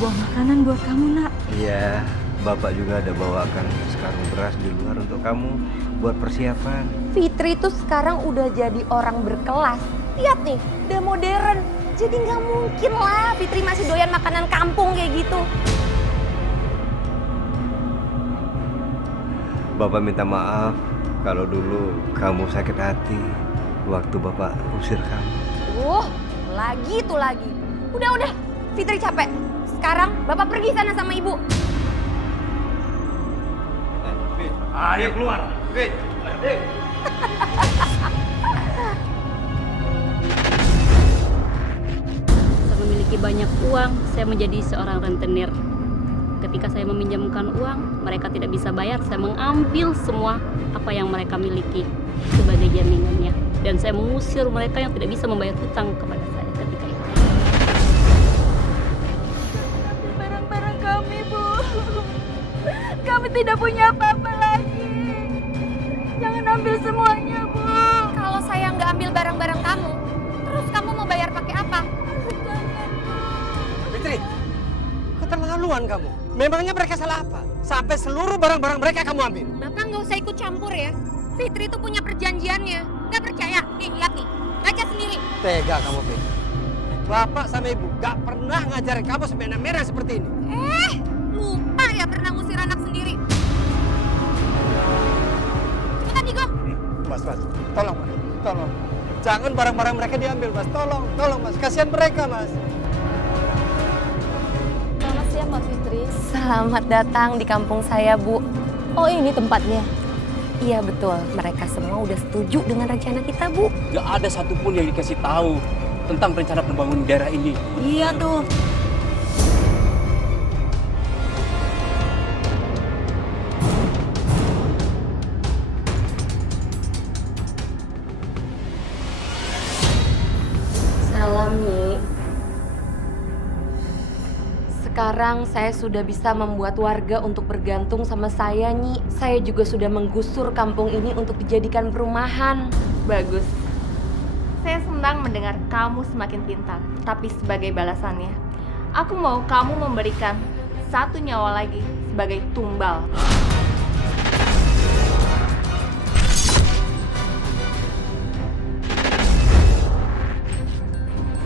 buah makanan buat kamu, Nak. Iya, Bapak juga ada bawakan sekarang beras di luar untuk kamu buat persiapan. Fitri tuh sekarang udah jadi orang berkelas. Lihat nih, udah modern. Jadi nggak mungkin lah Fitri masih doyan makanan kampung kayak gitu. Bapak minta maaf kalau dulu kamu sakit hati waktu Bapak usir kamu. Lagi tuh lagi. Udah, Fitri capek. Sekarang Bapak pergi sana sama Ibu. Ayo keluar. Fit. Saya memiliki banyak uang, saya menjadi seorang rentenir. Ketika saya meminjamkan uang, mereka tidak bisa bayar, saya mengambil semua apa yang mereka miliki sebagai jaminannya. Dan saya mengusir mereka yang tidak bisa membayar hutang kepada saya ketika itu. Barang-barang kami, Bu. Kami tidak punya apa-apa lagi. Jangan ambil semuanya, Bu. Kalau saya nggak ambil barang-barang kamu, terus kamu mau bayar pakai apa? Fitri, keterlaluan kamu. Memangnya mereka salah apa? Sampai seluruh barang-barang mereka kamu ambil. Bapak nggak usah ikut campur ya. Fitri itu punya perjanjiannya. Nggak percaya? Nih, lihat nih. Baca sendiri. Tega kamu, Fitri. Bapak sama ibu gak pernah ngajarin kamu semena-mena seperti ini. Lupa ya pernah ngusir anak sendiri. Cepetan, Digo. Mas, tolong mas, tolong. Jangan barang-barang mereka diambil mas, tolong mas. Kasihan mereka mas. Selamat siang, Mbak Fitri. Selamat datang di kampung saya, Bu. Oh, ini tempatnya. Iya betul, mereka semua udah setuju dengan rencana kita, Bu. Gak ada satupun yang dikasih tahu tentang rencana pembangunan daerah ini. Iya tuh. Salam, Nyi. Sekarang saya sudah bisa membuat warga untuk bergantung sama saya, Nyi. Saya juga sudah menggusur kampung ini untuk dijadikan perumahan. Bagus. Saya senang mendengar kamu semakin pintar. Tapi sebagai balasannya, aku mau kamu memberikan satu nyawa lagi sebagai tumbal.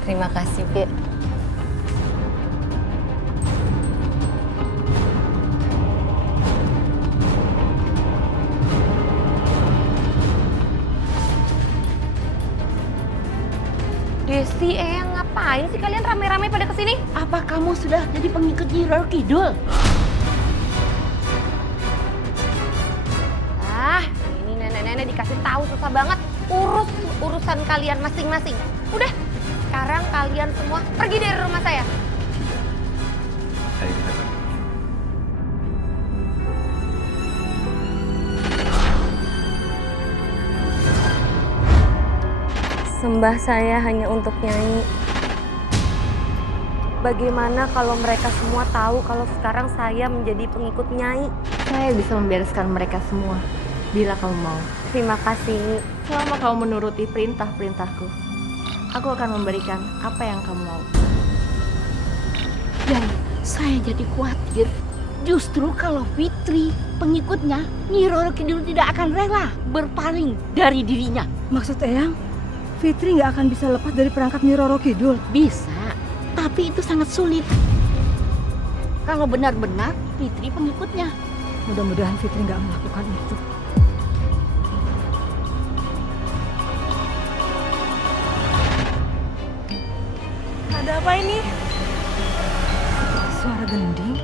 Terima kasih, Bu. Desi, ngapain sih kalian rame-rame pada kesini? Apa kamu sudah jadi pengikut Nyi Roro Kidul? Ini nenek-nenek dikasih tahu susah banget. Urus urusan kalian masing-masing. Udah, sekarang kalian semua pergi dari rumah saya. Ayo kita pergi. Sembah saya hanya untuk Nyai. Bagaimana kalau mereka semua tahu kalau sekarang saya menjadi pengikut Nyai? Saya bisa membereskan mereka semua bila kamu mau. Terima kasih, Nyi. Selama kamu menuruti perintah-perintahku, aku akan memberikan apa yang kamu mau. Dan saya jadi khawatir. Justru kalau Fitri pengikutnya, Nyi Roro Kidul tidak akan rela berpaling dari dirinya. Maksud Eyang, Fitri nggak akan bisa lepas dari perangkap Nyi Roro Kidul. Bisa, tapi itu sangat sulit. Kalau benar-benar Fitri pengikutnya. Mudah-mudahan Fitri nggak melakukan itu. Ada apa ini? Suara gending.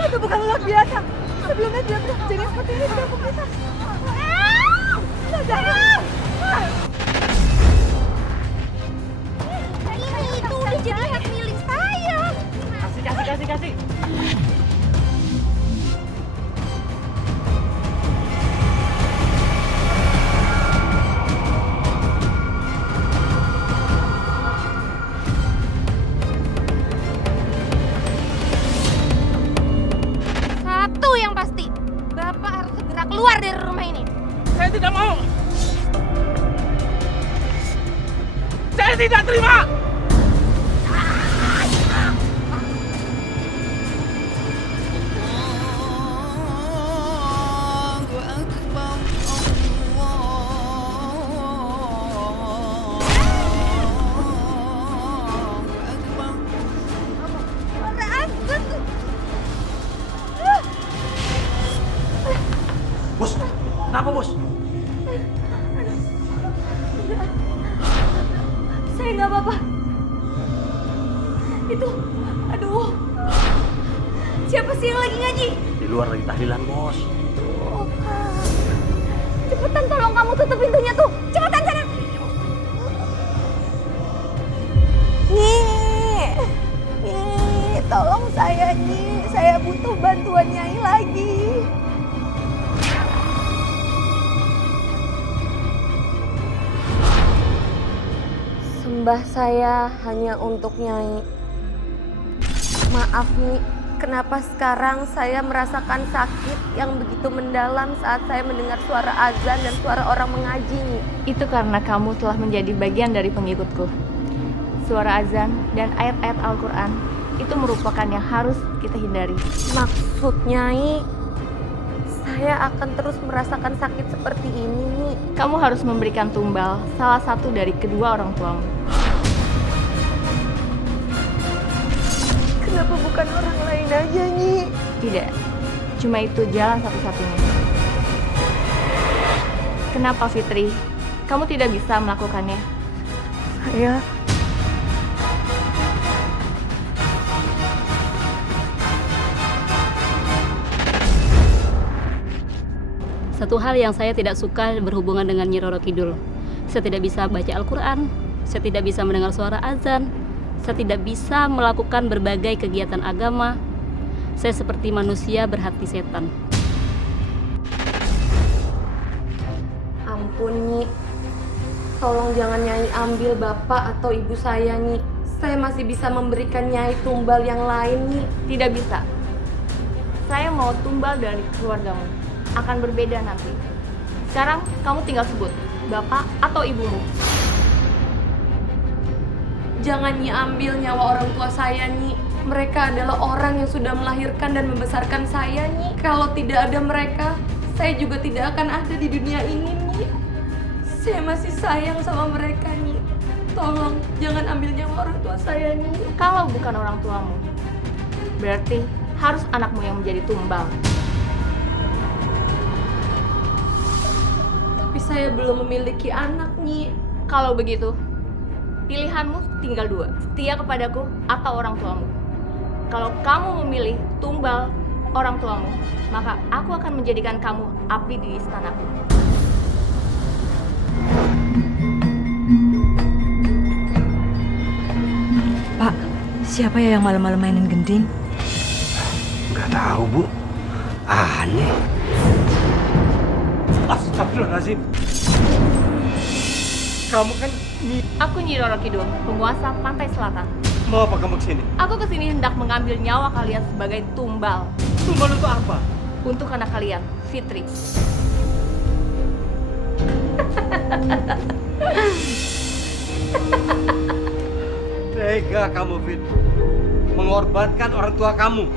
Itu bukan ular biasa. Sebelumnya dia pernah kejadian seperti ini di kampung kita. Jangan. Ini itu udah jadi hak milik saya. Kasih. Satu yang pasti, Bapak harus segera keluar dari rumah ini. Saya tidak mau. Saya tidak terima. Bos, kenapa bos? Saya nggak apa-apa. Itu, aduh. Siapa sih yang lagi ngaji? Di luar lagi tahlilan bos. Oh, cepetan tolong kamu tutup pintunya tuh. Cepetan sana. Nyi, tolong saya Nyi. Saya butuh bantuan Nyai lagi. Sembah saya hanya untuk Nyai. Maaf Nyi, kenapa sekarang saya merasakan sakit yang begitu mendalam saat saya mendengar suara azan dan suara orang mengaji Nyi. Itu karena kamu telah menjadi bagian dari pengikutku. Suara azan dan ayat-ayat Al-Quran itu merupakan yang harus kita hindari. Maksud Nyai, saya akan terus merasakan sakit seperti ini Nyi. Kamu harus memberikan tumbal salah satu dari kedua orang tuamu. Kenapa bukan orang lain aja Nyi? Tidak, cuma itu jalan satu-satunya. Kenapa Fitri? Kamu tidak bisa melakukannya? Saya Satu hal yang saya tidak suka berhubungan dengan Nyi Roro Kidul. Saya tidak bisa baca Al-Quran, saya tidak bisa mendengar suara azan, saya tidak bisa melakukan berbagai kegiatan agama. Saya seperti manusia berhati setan. ampun Nyi. Tolong jangan Nyai ambil bapak atau ibu saya Nyi. Saya masih bisa memberikan Nyai tumbal yang lain Nyi. Tidak bisa. Saya mau tumbal dari keluargamu. Akan berbeda nanti. Sekarang kamu tinggal sebut bapak atau ibumu. Jangan Nyi ambil nyawa orang tua saya Nyi. Mereka adalah orang yang sudah melahirkan dan membesarkan saya Nyi. Kalau tidak ada mereka, saya juga tidak akan ada di dunia ini Nyi. Saya masih sayang sama mereka Nyi. Tolong jangan ambil nyawa orang tua saya Nyi. Kalau bukan orang tuamu, berarti harus anakmu yang menjadi tumbal. Tapi saya belum memiliki anak Nyi. Kalau begitu, pilihanmu tinggal dua, setia kepadaku atau orang tuamu. Kalau kamu memilih tumbal orang tuamu, maka aku akan menjadikan kamu abdi di istanaku. Pak, siapa ya yang malam-malam mainin gending? Nggak tahu, Bu. Aneh. Astagfirullahaladzim. Kamu kan Aku Nyi Roro Kidul, penguasa pantai selatan. mau apa kamu kesini? Aku kesini hendak mengambil nyawa kalian sebagai tumbal. Tumbal untuk apa? Untuk anak kalian, Fitri. Tega kamu, Fit. Mengorbankan orang tua kamu.